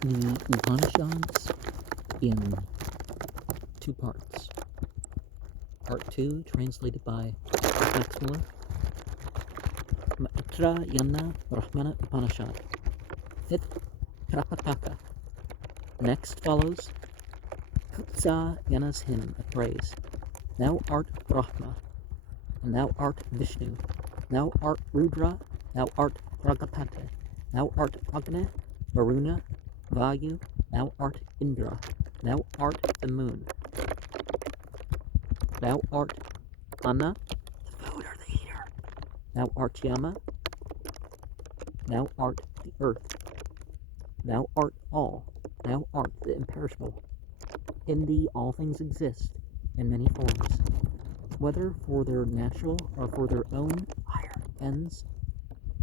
the Upanishads in two parts. Part 2, translated by Max Muller. Maitrayana Brahmana Upanishad. 5th Trapataka. Next follows Yana's hymn of praise. Thou art Brahma, and thou art Vishnu. Thou art Rudra, thou art Prajapati. Thou art Agni, Varuna, Vayu, thou art Indra. Thou art the moon. Thou art Anna, the food or the eater. Thou art Yama. Thou art the earth. Thou art all. Thou art the imperishable. In thee all things exist in many forms, whether for their natural or for their own higher ends.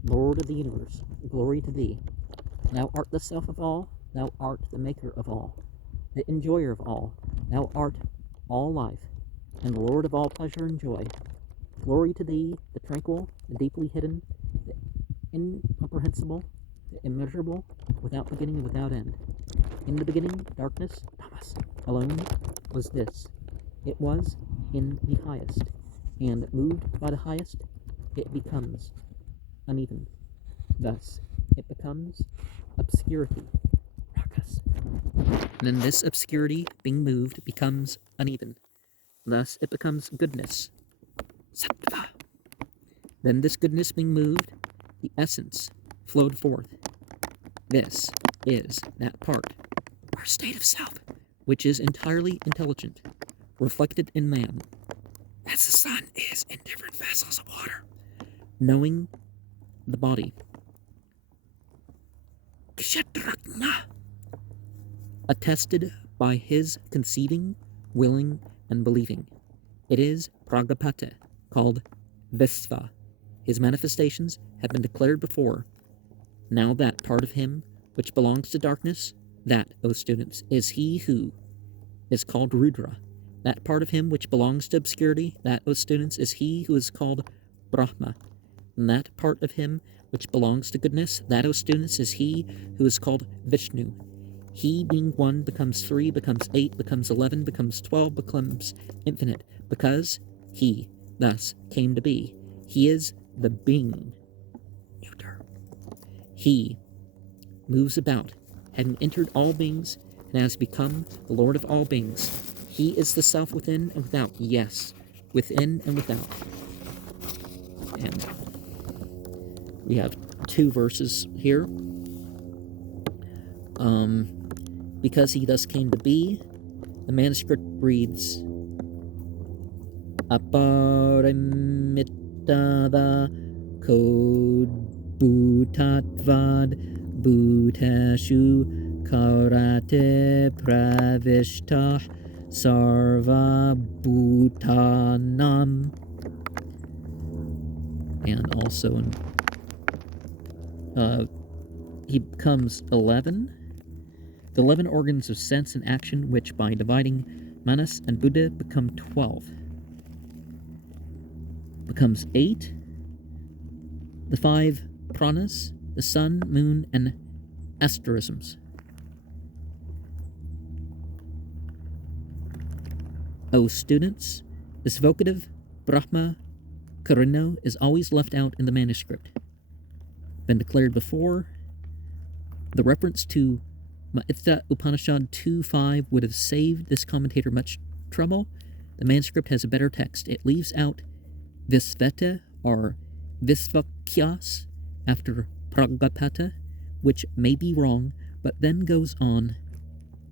Lord of the universe, glory to thee. Thou art the self of all. Thou art the maker of all, the enjoyer of all. Thou art all life, and the Lord of all pleasure and joy. Glory to thee, the tranquil, the deeply hidden, the incomprehensible, the immeasurable, without beginning and without end. In the beginning, darkness, tamas, alone was this. It was in the highest, and moved by the highest, it becomes uneven. Thus, it becomes obscurity, rakas. And then this obscurity, being moved, becomes uneven. Thus, it becomes goodness, sattva. Then this goodness being moved, the essence flowed forth. This is that part, or state of self, which is entirely intelligent, reflected in man, as the sun is in different vessels of water, knowing the body. Attested by his conceiving, willing, and believing. It is Prajapati, called Visva. His manifestations have been declared before. Now that part of him which belongs to darkness, that, O students, is he who is called Rudra. That part of him which belongs to obscurity, that, O students, is he who is called Brahma. And that part of him which belongs to goodness, that, O students, is he who is called Vishnu. He being 1 becomes 3, becomes 8, becomes 11, becomes 12, becomes infinite, because he thus came to be. He is the being. Neuter. He moves about, having entered all beings, and has become the Lord of all beings. He is the self within and without, yes, within and without. And we have 2 verses here. Because he thus came to be, the manuscript reads, Aparimittada kod bhutatvad bhutashu karate pravishtah sarva bhutanam. And also he becomes 11. The 11 organs of sense and action, which by dividing Manas and Buddha become 12. Becomes 8. The 5 pranas, the sun, moon, and asterisms. O students, this vocative Brahma Karino is always left out in the manuscript. Been declared before. The reference to Maitrayana Upanishad 2.5 would have saved this commentator much trouble. The manuscript has a better text. It leaves out Visveta or Visvakyas after Prajapati, which may be wrong, but then goes on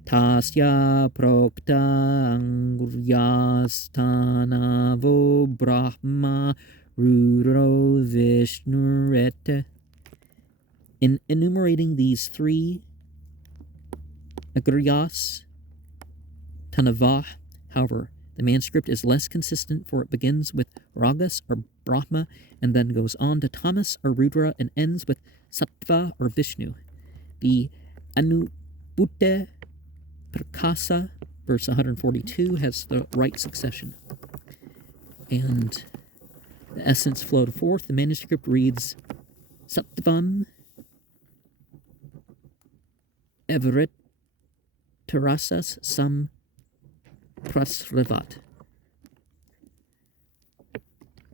Tasya Prokta Anguryastanavo Brahma Rudro Vishnurete. In enumerating these 3 Agryas Tanavah, however, the manuscript is less consistent, for it begins with Ragas or Brahma and then goes on to Tamas or Rudra and ends with Sattva or Vishnu. The Anubhuta Prakasa, verse 142, has the right succession. And the essence flowed forth. The manuscript reads Sattvam Everett Terasas Sam Prasrivat.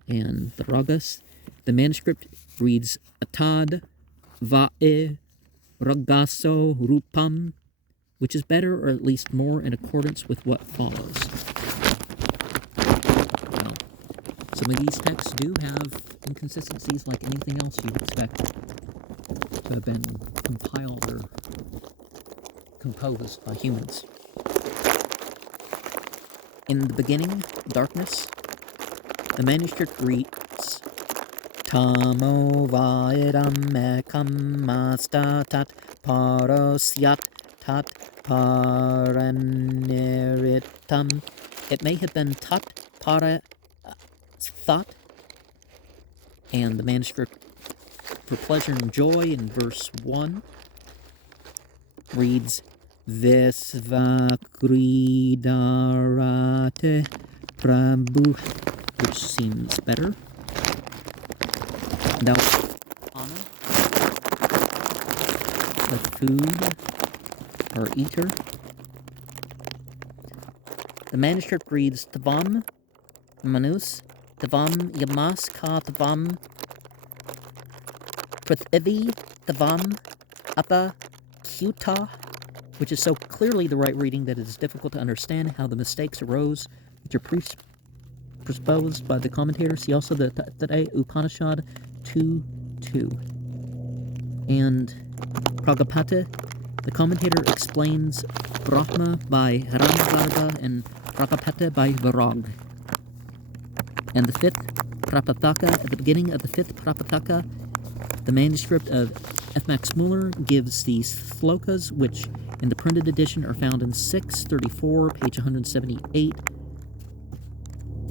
And the Ragas, the manuscript reads Atad Va'e Ragaso Rupam, which is better or at least more in accordance with what follows. Now, some of these texts do have inconsistencies like anything else you'd expect to have been compiled or composed by humans. In the beginning, darkness, the manuscript reads Tamo vaedam ekam masta tat parosyat tat paraneritam. It may have been tat para thought, and the manuscript for pleasure and joy in verse 1 reads Visvakridarate Prabhu, which seems better. Now, Anna, the food or eater. The manuscript reads Tavam Manus, Tavam Yamas Ka Tavam Prithivi, Tavam Apa Kuta, which is so clearly the right reading that it is difficult to understand how the mistakes arose, which are presupposed by the commentator. See also the Upanishad 2:2. And Pragapata, the commentator explains Brahma by Ramgarga and Pragapata by Varag. And the fifth Prapataka, at the beginning of the fifth Prapataka, the manuscript of F. Max Muller gives these slokas, which in the printed edition are found in 634, page 178.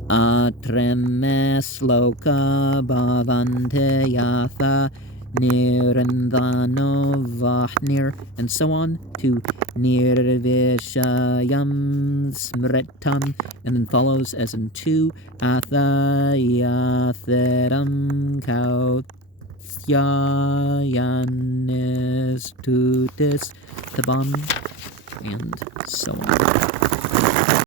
Atreme sloka bhavante yatha nirandhano vahnir, and so on, to nirvishayam smritam, and then follows as in 2, atha yatheram kautsyayanis tutis tabam, and so on.